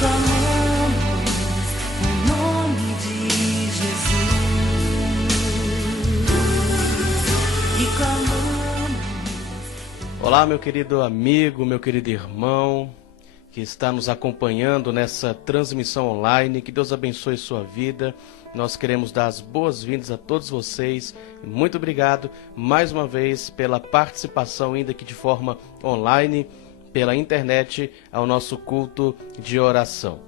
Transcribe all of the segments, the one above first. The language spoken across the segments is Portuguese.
clamamos o nome de Jesus. E clamamos. Olá, meu querido amigo, meu querido irmão, que está nos acompanhando nessa transmissão online. Que Deus abençoe sua vida. Nós queremos dar as boas-vindas a todos vocês. Muito obrigado mais uma vez pela participação, ainda que de forma online, pela internet, ao nosso culto de oração.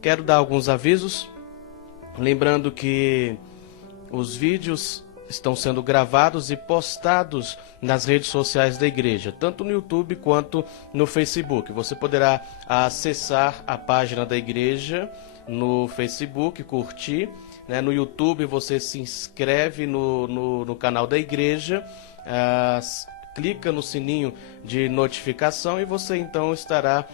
Quero dar alguns avisos, lembrando que os vídeos estão sendo gravados e postados nas redes sociais da igreja, tanto no YouTube quanto no Facebook. Você poderá acessar a página da igreja no Facebook, curtir, né? No YouTube você se inscreve no canal da igreja, clica no sininho de notificação e você então estará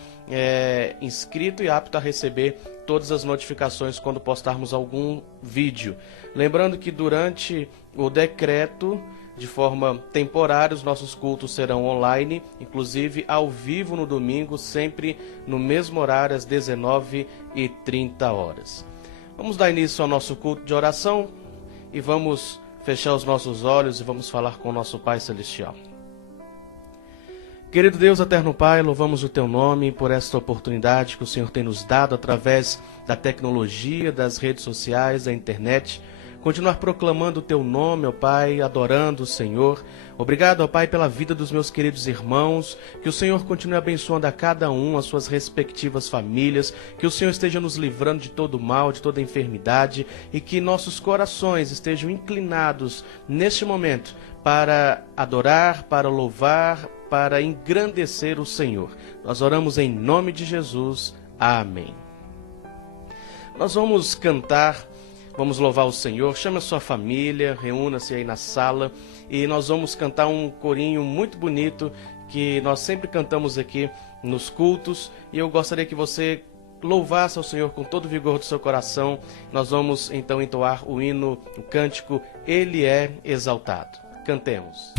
inscrito e apto a receber todas as notificações quando postarmos algum vídeo. Lembrando que durante o decreto, de forma temporária, os nossos cultos serão online, inclusive ao vivo no domingo, sempre no mesmo horário, às 19h30. Vamos dar início ao nosso culto de oração e vamos fechar os nossos olhos e vamos falar com o nosso Pai Celestial. Querido Deus, eterno Pai, louvamos o Teu nome por esta oportunidade que o Senhor tem nos dado através da tecnologia, das redes sociais, da internet. Continuar proclamando o Teu nome, ó Pai, adorando o Senhor. Obrigado, ó Pai, pela vida dos meus queridos irmãos. Que o Senhor continue abençoando a cada um, as suas respectivas famílias. Que o Senhor esteja nos livrando de todo mal, de toda enfermidade. E que nossos corações estejam inclinados neste momento para adorar, para louvar, para engrandecer o Senhor. Nós oramos em nome de Jesus. Amém. Nós vamos cantar, vamos louvar o Senhor. Chame a sua família, reúna-se aí na sala e nós vamos cantar um corinho muito bonito que nós sempre cantamos aqui nos cultos, e eu gostaria que você louvasse ao Senhor com todo o vigor do seu coração. Nós vamos então entoar o hino, o cântico Ele é Exaltado. Cantemos.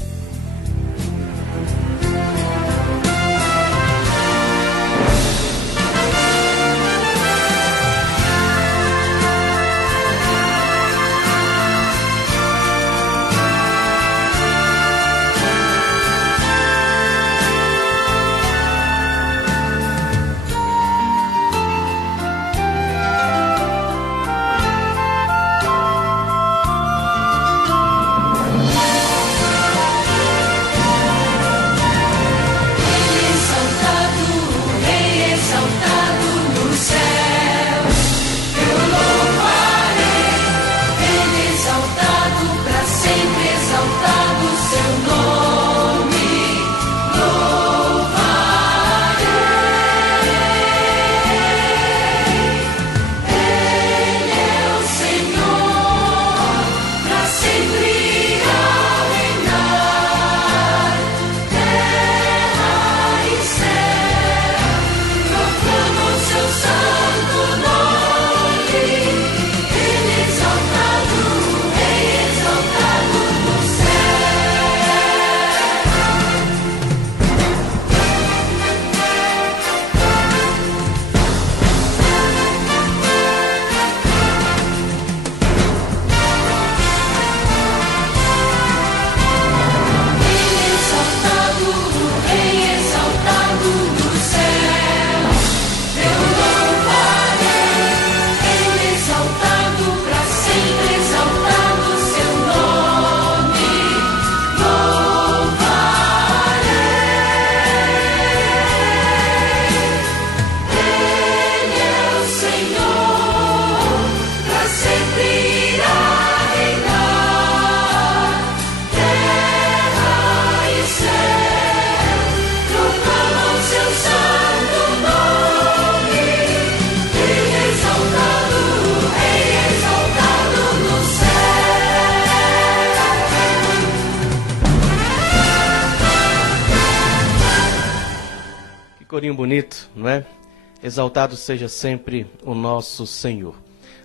Corinho bonito, não é? Exaltado seja sempre o nosso Senhor.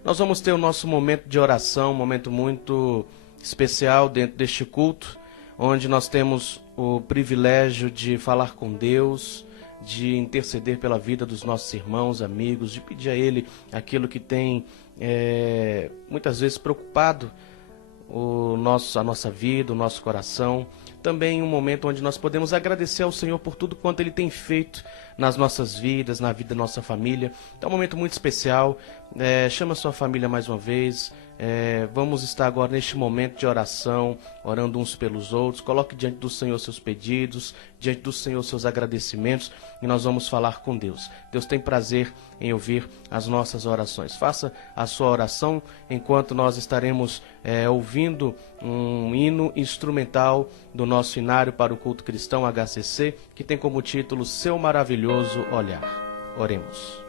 Nós vamos ter o nosso momento de oração, um momento muito especial dentro deste culto, onde nós temos o privilégio de falar com Deus, de interceder pela vida dos nossos irmãos, amigos, de pedir a Ele aquilo que tem muitas vezes preocupado a nossa vida, o nosso coração. Também um momento onde nós podemos agradecer ao Senhor por tudo quanto Ele tem feito nas nossas vidas, na vida da nossa família. Então é um momento muito especial. Chama a sua família mais uma vez. Vamos estar agora neste momento de oração, orando uns pelos outros. Coloque diante do Senhor seus pedidos, diante do Senhor seus agradecimentos, e nós vamos falar com Deus. Deus tem prazer em ouvir as nossas orações. Faça a sua oração enquanto nós estaremos ouvindo um hino instrumental do nosso inário para o culto cristão HCC, que tem como título Seu Maravilhoso Olhar. Oremos.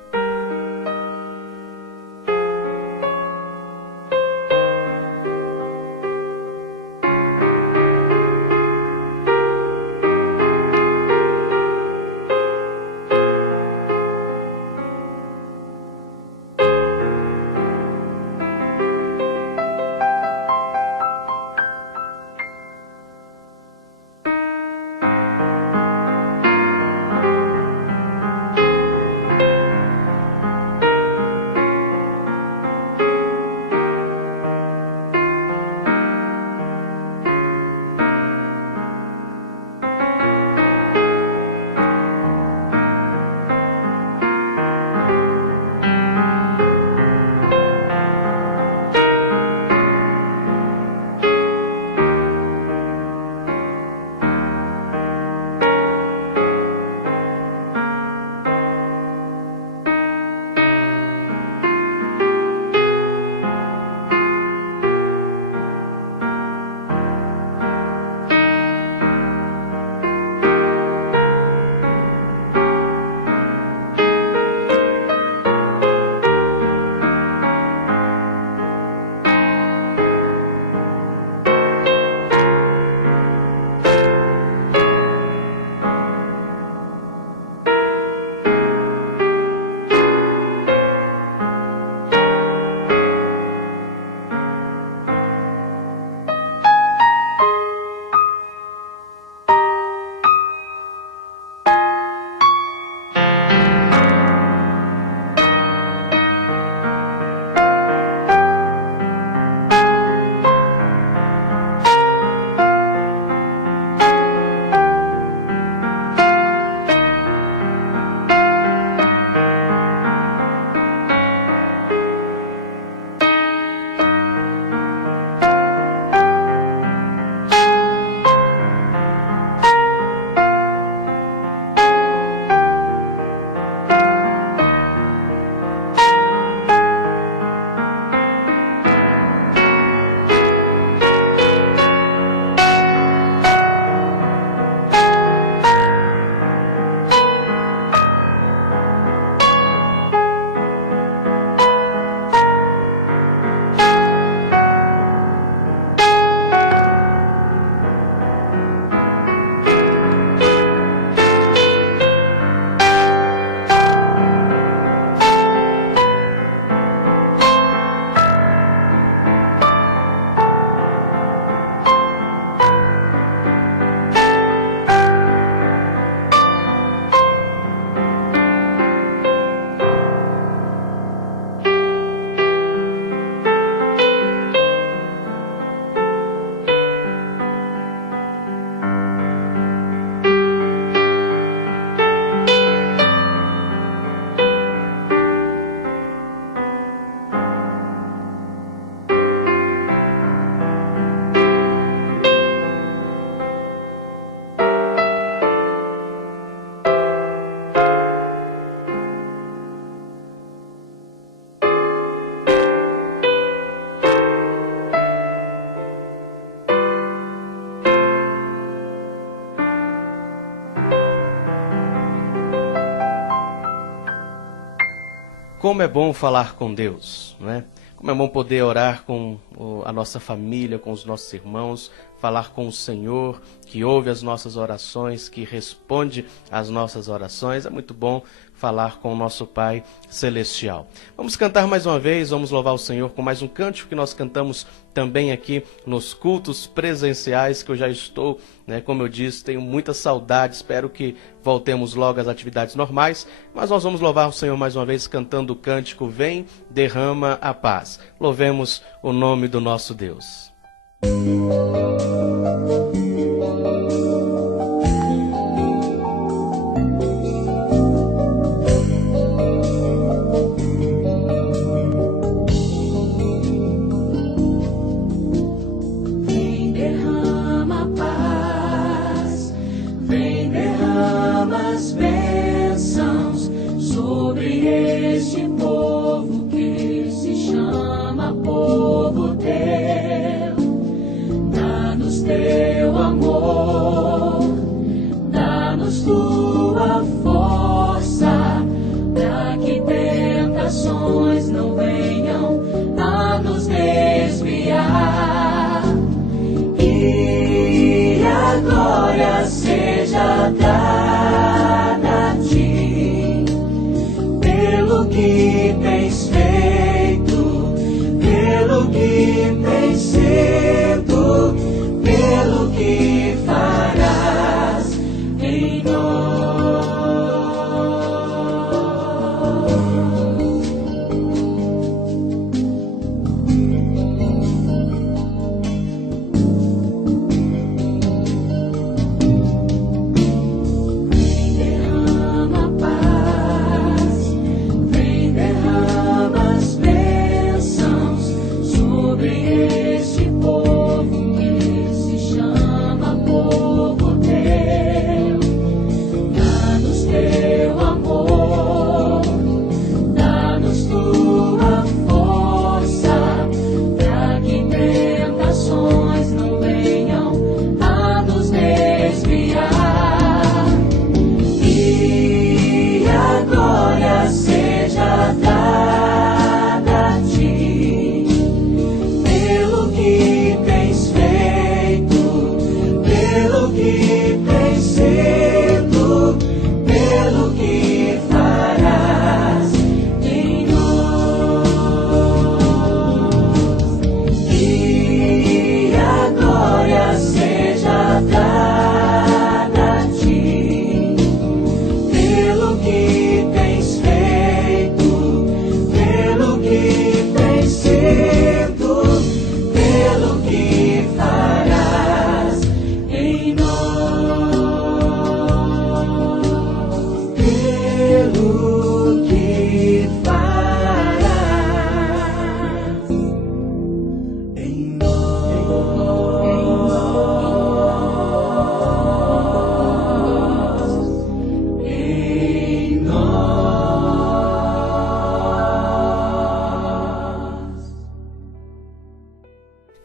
Como é bom falar com Deus, não é? Como é bom poder orar com a nossa família, com os nossos irmãos, falar com o Senhor, que ouve as nossas orações, que responde às nossas orações. É muito bom falar com o nosso Pai Celestial. Vamos cantar mais uma vez, vamos louvar o Senhor com mais um cântico que nós cantamos também aqui nos cultos presenciais, que eu já estou, como eu disse, tenho muita saudade, espero que voltemos logo às atividades normais, mas nós vamos louvar o Senhor mais uma vez cantando o cântico Vem, Derrama a Paz. Louvemos o nome do nosso Deus.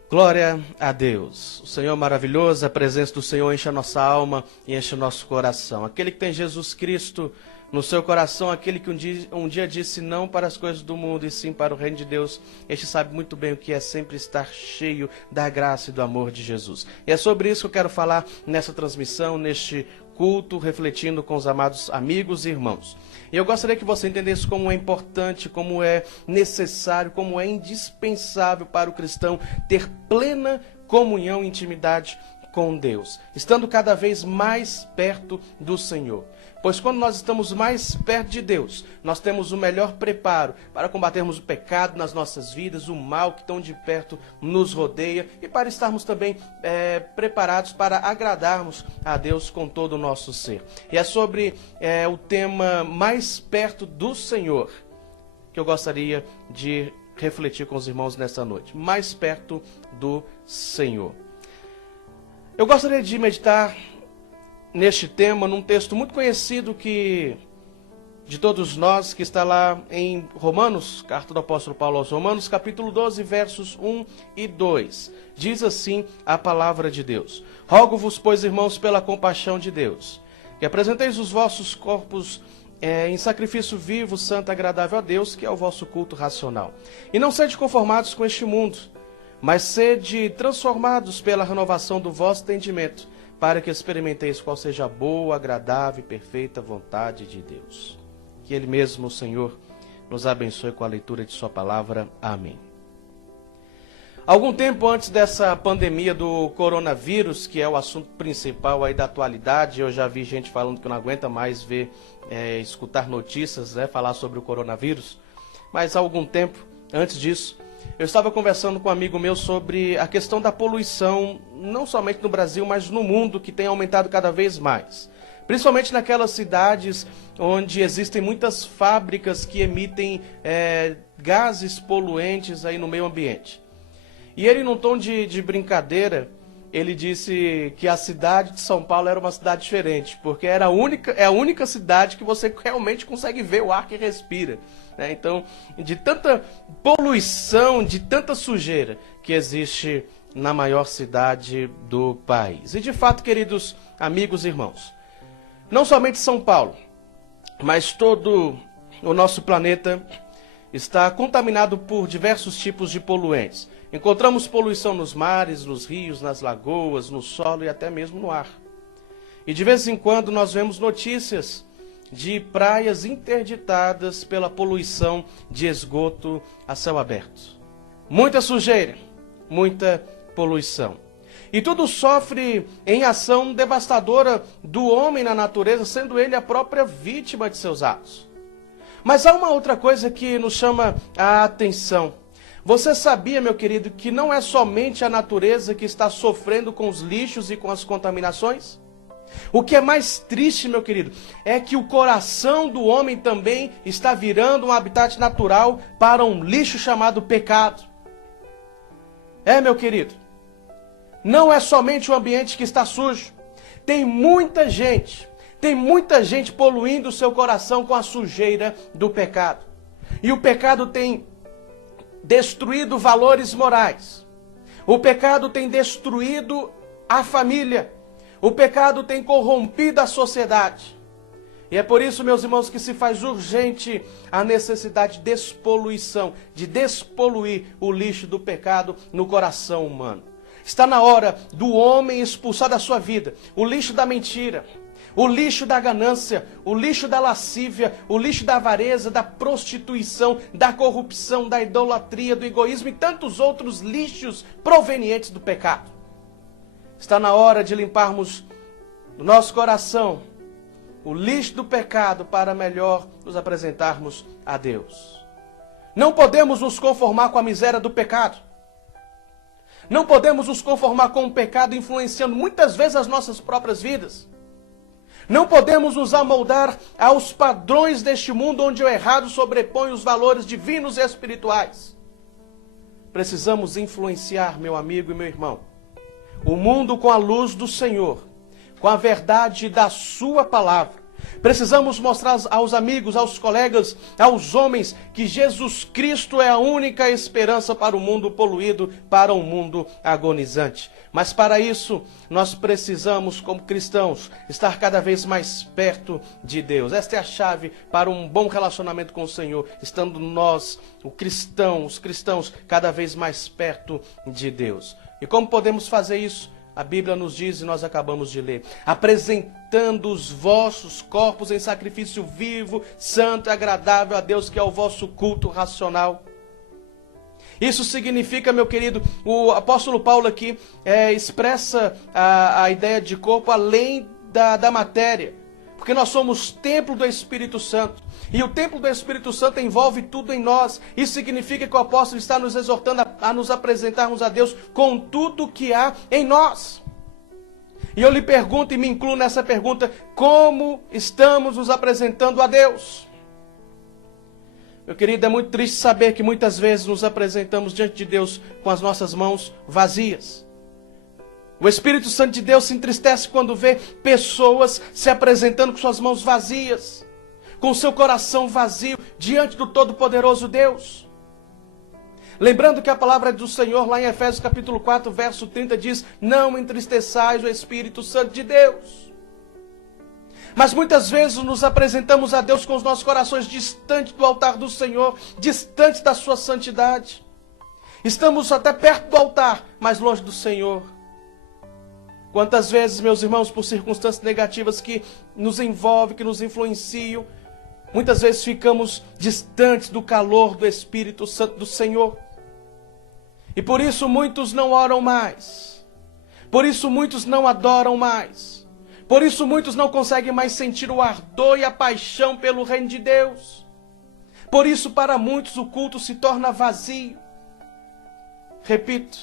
Glória a Deus. O Senhor é maravilhoso, a presença do Senhor enche a nossa alma e enche o nosso coração. Aquele que tem Jesus Cristo no seu coração, aquele que um dia disse não para as coisas do mundo e sim para o reino de Deus, este sabe muito bem o que é sempre estar cheio da graça e do amor de Jesus. E é sobre isso que eu quero falar nessa transmissão, neste culto, refletindo com os amados amigos e irmãos. E eu gostaria que você entendesse como é importante, como é necessário, como é indispensável para o cristão ter plena comunhão e intimidade com Deus, estando cada vez mais perto do Senhor. Pois quando nós estamos mais perto de Deus, nós temos o melhor preparo para combatermos o pecado nas nossas vidas, o mal que tão de perto nos rodeia e para estarmos também preparados para agradarmos a Deus com todo o nosso ser. E é sobre o tema mais perto do Senhor que eu gostaria de refletir com os irmãos nessa noite. Mais perto do Senhor. Eu gostaria de meditar neste tema, num texto muito conhecido de todos nós, que está lá em Romanos, carta do apóstolo Paulo aos Romanos, capítulo 12, versos 1 e 2. Diz assim a palavra de Deus: Rogo-vos, pois, irmãos, pela compaixão de Deus, que apresenteis os vossos corpos em sacrifício vivo, santo, agradável a Deus, que é o vosso culto racional. E não sede conformados com este mundo, mas sede transformados pela renovação do vosso entendimento, para que experimenteis qual seja a boa, agradável e perfeita vontade de Deus. Que Ele mesmo, o Senhor, nos abençoe com a leitura de sua palavra. Amém. Algum tempo antes dessa pandemia do coronavírus, que é o assunto principal aí da atualidade, eu já vi gente falando que não aguenta mais escutar notícias, falar sobre o coronavírus. Mas há algum tempo antes disso, eu estava conversando com um amigo meu sobre a questão da poluição, não somente no Brasil, mas no mundo, que tem aumentado cada vez mais. Principalmente naquelas cidades onde existem muitas fábricas que emitem gases poluentes aí no meio ambiente. E ele, num tom de brincadeira, ele disse que a cidade de São Paulo era uma cidade diferente, porque é a única cidade que você realmente consegue ver o ar que respira. Então, de tanta poluição, de tanta sujeira que existe na maior cidade do país. E de fato, queridos amigos e irmãos, não somente São Paulo, mas todo o nosso planeta está contaminado por diversos tipos de poluentes. Encontramos poluição nos mares, nos rios, nas lagoas, no solo e até mesmo no ar. E de vez em quando nós vemos notícias de praias interditadas pela poluição de esgoto a céu aberto. Muita sujeira, muita poluição. E tudo sofre em ação devastadora do homem na natureza, sendo ele a própria vítima de seus atos. Mas há uma outra coisa que nos chama a atenção. Você sabia, meu querido, que não é somente a natureza que está sofrendo com os lixos e com as contaminações? O que é mais triste, meu querido, é que o coração do homem também está virando um habitat natural para um lixo chamado pecado. Meu querido, não é somente o ambiente que está sujo. Tem muita gente poluindo o seu coração com a sujeira do pecado. E o pecado tem destruído valores morais. O pecado tem destruído a família. O pecado tem corrompido a sociedade. E é por isso, meus irmãos, que se faz urgente a necessidade de despoluição, de despoluir o lixo do pecado no coração humano. Está na hora do homem expulsar da sua vida o lixo da mentira, o lixo da ganância, o lixo da lascívia, o lixo da avareza, da prostituição, da corrupção, da idolatria, do egoísmo e tantos outros lixos provenientes do pecado. Está na hora de limparmos no nosso coração o lixo do pecado para melhor nos apresentarmos a Deus. Não podemos nos conformar com a miséria do pecado. Não podemos nos conformar com o pecado influenciando muitas vezes as nossas próprias vidas. Não podemos nos amoldar aos padrões deste mundo onde o errado sobrepõe os valores divinos e espirituais. Precisamos influenciar, meu amigo e meu irmão, o mundo com a luz do Senhor, com a verdade da sua palavra. Precisamos mostrar aos amigos, aos colegas, aos homens que Jesus Cristo é a única esperança para o mundo poluído, para um mundo agonizante. Mas para isso, nós precisamos, como cristãos, estar cada vez mais perto de Deus. Esta é a chave para um bom relacionamento com o Senhor, estando nós, os cristãos, cada vez mais perto de Deus. E como podemos fazer isso? A Bíblia nos diz, e nós acabamos de ler, apresentando os vossos corpos em sacrifício vivo, santo e agradável a Deus, que é o vosso culto racional. Isso significa, meu querido, o apóstolo Paulo aqui expressa a ideia de corpo além da matéria, porque nós somos templo do Espírito Santo. E o templo do Espírito Santo envolve tudo em nós. Isso significa que o apóstolo está nos exortando a nos apresentarmos a Deus com tudo que há em nós. E eu lhe pergunto e me incluo nessa pergunta: como estamos nos apresentando a Deus? Meu querido, é muito triste saber que muitas vezes nos apresentamos diante de Deus com as nossas mãos vazias. O Espírito Santo de Deus se entristece quando vê pessoas se apresentando com suas mãos vazias, com seu coração vazio diante do Todo-Poderoso Deus. Lembrando que a palavra do Senhor lá em Efésios capítulo 4, verso 30 diz: não entristeçais o Espírito Santo de Deus. Mas muitas vezes nos apresentamos a Deus com os nossos corações distantes do altar do Senhor, distantes da sua santidade. Estamos até perto do altar, mas longe do Senhor. Quantas vezes, meus irmãos, por circunstâncias negativas que nos envolvem, que nos influenciam, Muitas vezes ficamos distantes do calor do Espírito Santo do Senhor. E por isso muitos não oram mais. Por isso muitos não adoram mais. Por isso muitos não conseguem mais sentir o ardor e a paixão pelo reino de Deus. Por isso para muitos o culto se torna vazio. Repito,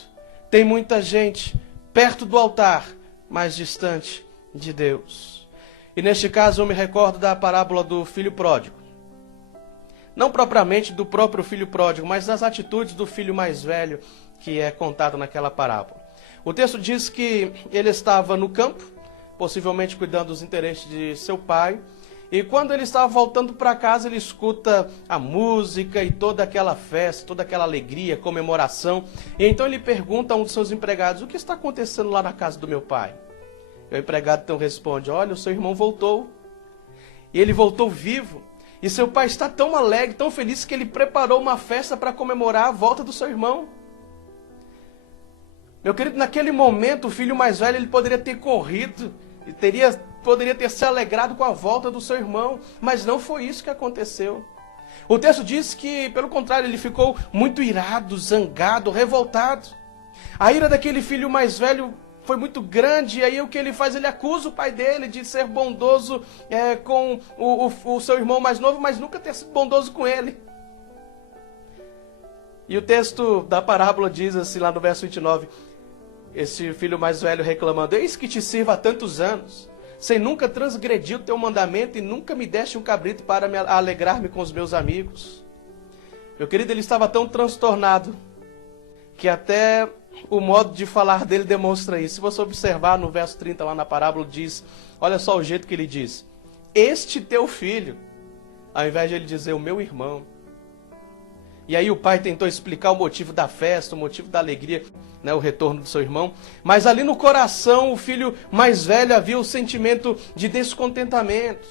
tem muita gente perto do altar, mas distante de Deus. E neste caso eu me recordo da parábola do filho pródigo. Não propriamente do próprio filho pródigo, mas das atitudes do filho mais velho que é contado naquela parábola. O texto diz que ele estava no campo, possivelmente cuidando dos interesses de seu pai, e quando ele estava voltando para casa, ele escuta a música e toda aquela festa, toda aquela alegria, comemoração. E então ele pergunta a um dos seus empregados: o que está acontecendo lá na casa do meu pai? E o empregado então responde: olha, o seu irmão voltou. E ele voltou vivo. E seu pai está tão alegre, tão feliz, que ele preparou uma festa para comemorar a volta do seu irmão. Meu querido, naquele momento, o filho mais velho ele poderia ter corrido e poderia ter se alegrado com a volta do seu irmão, mas não foi isso que aconteceu. O texto diz que, pelo contrário, ele ficou muito irado, zangado, revoltado. A ira daquele filho mais velho foi muito grande, e aí o que ele faz? Ele acusa o pai dele de ser bondoso com o seu irmão mais novo, mas nunca ter sido bondoso com ele. E o texto da parábola diz assim, lá no verso 29, esse filho mais velho reclamando: eis que te sirvo há tantos anos, sem nunca transgredir o teu mandamento, e nunca me deste um cabrito para alegrar-me com os meus amigos. Meu querido, ele estava tão transtornado, que até o modo de falar dele demonstra isso. Se você observar no verso 30 lá na parábola, diz, olha só o jeito que ele diz: este teu filho, ao invés de ele dizer o meu irmão. E aí o pai tentou explicar o motivo da festa, o motivo da alegria, o retorno do seu irmão. Mas ali no coração, o filho mais velho havia o sentimento de descontentamento,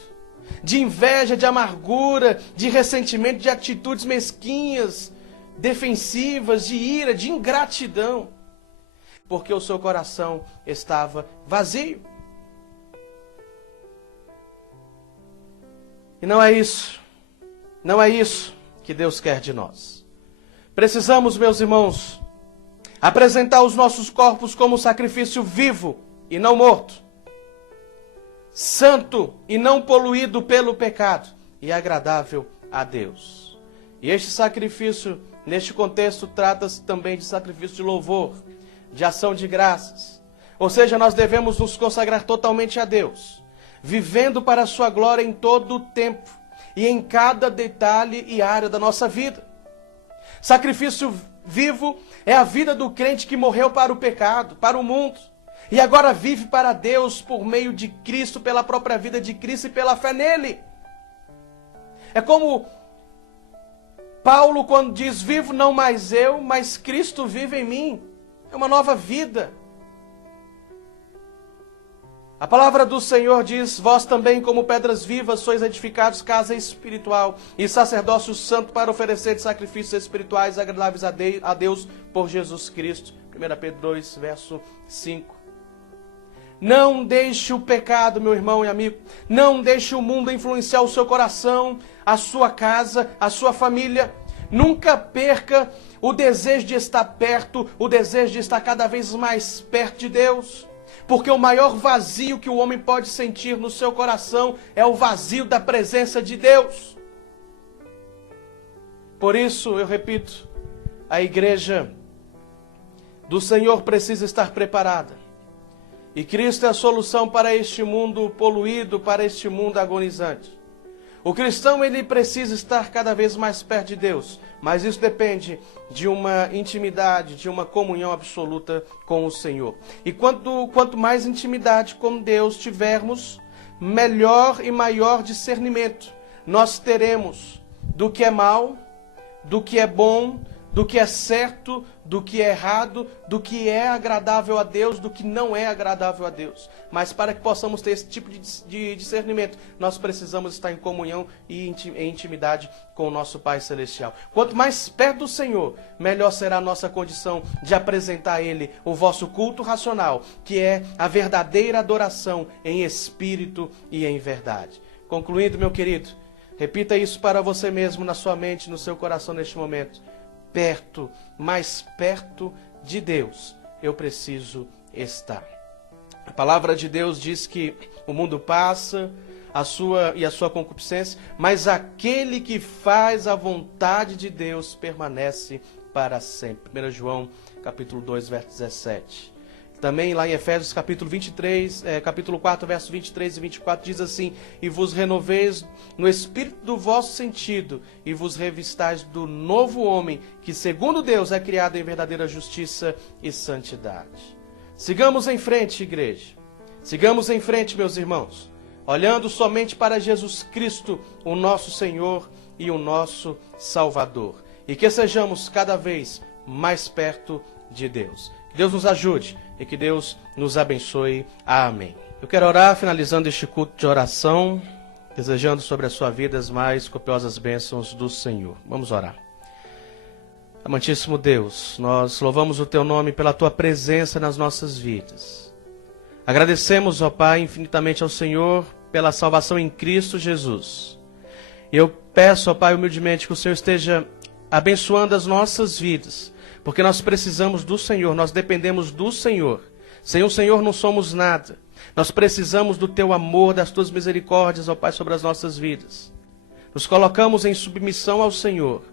de inveja, de amargura, de ressentimento, de atitudes mesquinhas, defensivas, de ira, de ingratidão. Porque o seu coração estava vazio. E não é isso. Não é isso que Deus quer de nós. Precisamos, meus irmãos, apresentar os nossos corpos como sacrifício vivo e não morto, santo e não poluído pelo pecado, e agradável a Deus. E este sacrifício, neste contexto, trata-se também de sacrifício de louvor, de ação de graças. Ou seja, nós devemos nos consagrar totalmente a Deus, vivendo para a sua glória em todo o tempo e em cada detalhe e área da nossa vida. Sacrifício vivo é a vida do crente que morreu para o pecado, para o mundo, e agora vive para Deus por meio de Cristo, pela própria vida de Cristo e pela fé nele. É como Paulo quando diz: vivo não mais eu, mas Cristo vive em mim. É uma nova vida. A palavra do Senhor diz: vós também, como pedras vivas, sois edificados casa espiritual e sacerdócio santo para oferecer sacrifícios espirituais agradáveis a Deus por Jesus Cristo. 1 Pedro 2, verso 5. Não deixe o pecado, meu irmão e amigo, não deixe o mundo influenciar o seu coração, a sua casa, a sua família. Nunca perca o desejo de estar perto, o desejo de estar cada vez mais perto de Deus. Porque o maior vazio que o homem pode sentir no seu coração é o vazio da presença de Deus. Por isso, eu repito, a igreja do Senhor precisa estar preparada. E Cristo é a solução para este mundo poluído, para este mundo agonizante. O cristão, ele precisa estar cada vez mais perto de Deus, mas isso depende de uma intimidade, de uma comunhão absoluta com o Senhor. E quanto mais intimidade com Deus tivermos, melhor e maior discernimento nós teremos do que é mal, do que é bom, do que é certo, do que é errado, do que é agradável a Deus, do que não é agradável a Deus. Mas para que possamos ter esse tipo de discernimento, nós precisamos estar em comunhão e em intimidade com o nosso Pai Celestial. Quanto mais perto do Senhor, melhor será a nossa condição de apresentar a Ele o vosso culto racional, que é a verdadeira adoração em espírito e em verdade. Concluindo, meu querido, Repita isso para você mesmo, na sua mente, no seu coração neste momento. Perto, mais perto de Deus, eu preciso estar. A palavra de Deus diz que o mundo passa, a sua concupiscência, mas aquele que faz a vontade de Deus permanece para sempre. 1 João, capítulo 2, verso 17. Também lá em Efésios, capítulo 4, verso 23 e 24, diz assim: e vos renoveis no espírito do vosso sentido, e vos revistais do novo homem, que segundo Deus é criado em verdadeira justiça e santidade. Sigamos em frente, igreja. Sigamos em frente, meus irmãos, olhando somente para Jesus Cristo, o nosso Senhor e o nosso Salvador. E que sejamos cada vez mais perto de Deus. Que Deus nos ajude e que Deus nos abençoe. Amém. Eu quero orar, finalizando este culto de oração, desejando sobre a sua vida as mais copiosas bênçãos do Senhor. Vamos orar. Amantíssimo Deus, nós louvamos o Teu nome pela Tua presença nas nossas vidas. Agradecemos, ó Pai, infinitamente ao Senhor pela salvação em Cristo Jesus. E eu peço, ó Pai, humildemente que o Senhor esteja abençoando as nossas vidas, porque nós precisamos do Senhor, nós dependemos do Senhor. Sem o Senhor não somos nada. Nós precisamos do Teu amor, das Tuas misericórdias, ó Pai, sobre as nossas vidas. Nos colocamos em submissão ao Senhor.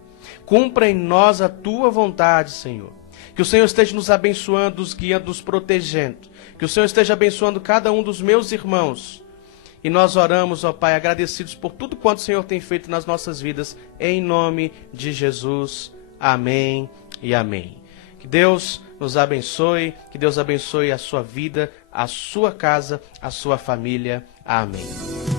Cumpra em nós a Tua vontade, Senhor. Que o Senhor esteja nos abençoando, nos guiando, nos protegendo. Que o Senhor esteja abençoando cada um dos meus irmãos. E nós oramos, ó Pai, agradecidos por tudo quanto o Senhor tem feito nas nossas vidas, em nome de Jesus. Amém e amém. Que Deus nos abençoe, que Deus abençoe a sua vida, a sua casa, a sua família. Amém.